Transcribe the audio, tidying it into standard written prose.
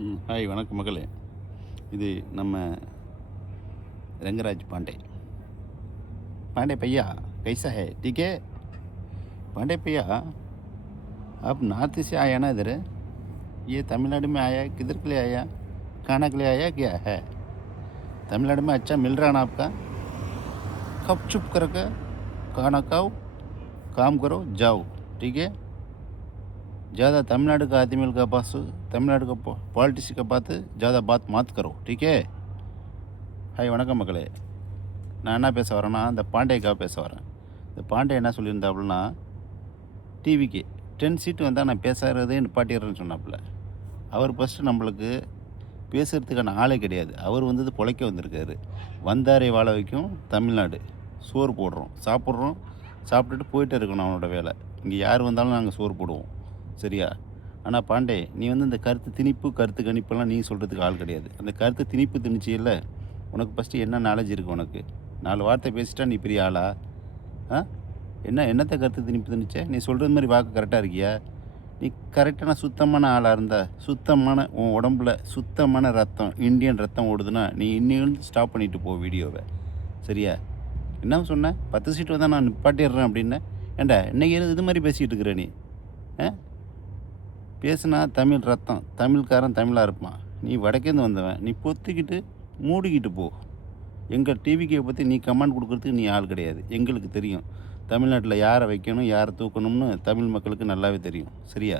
Hi வணக்கம் மகளே. இது நம்ம रंगराज पांडे। पांडे भैया कैसा है? ठीक है पांडे भैया। आप नॉर्थ से आया ना इधर? ये तमिलनाडु में आया, किधर के लिए आया? खाना के लिए आया क्या है? तमिलनाडु में अच्छा मिल रहा ना आपका? कब चुप करके खाना खाओ, काम करो, जाओ, ठीक है? ज़्यादा तमिलनाडु का आदमी का पास, तमिलनाडु का पॉलिटिक्स का बात ज़्यादा बात मत करो, ठीक है? ஹாய் வணக்கம் மக்களே. நான் என்ன பேச வரேன்னா, இந்த பாண்டேக்காக பேச வரேன். இந்த பாண்டே என்ன சொல்லியிருந்தாப்புலனா, டிவிக்கு 10 சீட்டு வந்தால் நான் பேசுகிறதே நிப்பாட்டிடுறேன்னு சொன்னாப்புல. அவர் ஃபஸ்ட்டு நம்மளுக்கு பேசுகிறதுக்கான ஆளே கிடையாது. அவர் வந்தது பொழைக்க வந்திருக்காரு. வந்தாரை வாழ வைக்கும் தமிழ்நாடு. சோறு போடுறோம், சாப்பிட்றோம், சாப்பிட்டுட்டு போயிட்டே இருக்கணும் அவனோட வேலை. இங்கே யார் வந்தாலும் நாங்கள் சோறு போடுவோம், சரியா? ஆனால் பாண்டே, நீ வந்து இந்த கருத்து திணிப்பு, கருத்து கணிப்பெல்லாம் நீ சொல்கிறதுக்கு ஆள் கிடையாது. அந்த கருத்து திணிப்பு திணிச்சியில் உனக்கு ஃபஸ்ட்டு என்ன நாலேஜ் இருக்குது? உனக்கு 4 வார்த்தை பேசிட்டா நீ பெரிய ஆளா? ஆ என்னத்தை கருத்து திணிப்பு திணிச்ச? நீ சொல்கிறது மாதிரி வாக்கு கரெக்டாக இருக்கியா? நீ கரெக்டான சுத்தமான ஆளாக இருந்தால், சுத்தமான உன் உடம்புல சுத்தமான ரத்தம், இந்தியன் ரத்தம் ஓடுதுன்னா நீ இன்னும் ஸ்டாப் பண்ணிவிட்டு போ வீடியோவை, சரியா? என்ன சொன்ன? 10 சீட்டு வந்தால் நான் நிப்பாட்டிடுறேன் அப்படின்னு. ஏண்டா இன்றைக்கி இது மாதிரி பேசிகிட்டு இருக்கிற நீ? பேசுனா தமிழ் ரத்தம், தமிழ்காரன் தமிழாக இருப்பான். நீ வடக்கேந்து வந்தவன். நீ பொத்திக்கிட்டு மூடிக்கிட்டு போ. எங்கள் டிவிக்கை பற்றி நீ கமெண்ட் கொடுக்குறதுக்கு நீ ஆள் கிடையாது. எங்களுக்கு தெரியும் தமிழ்நாட்டில் யாரை வைக்கணும், யாரை தூக்கணும்னு தமிழ் மக்களுக்கு நல்லாவே தெரியும், சரியா?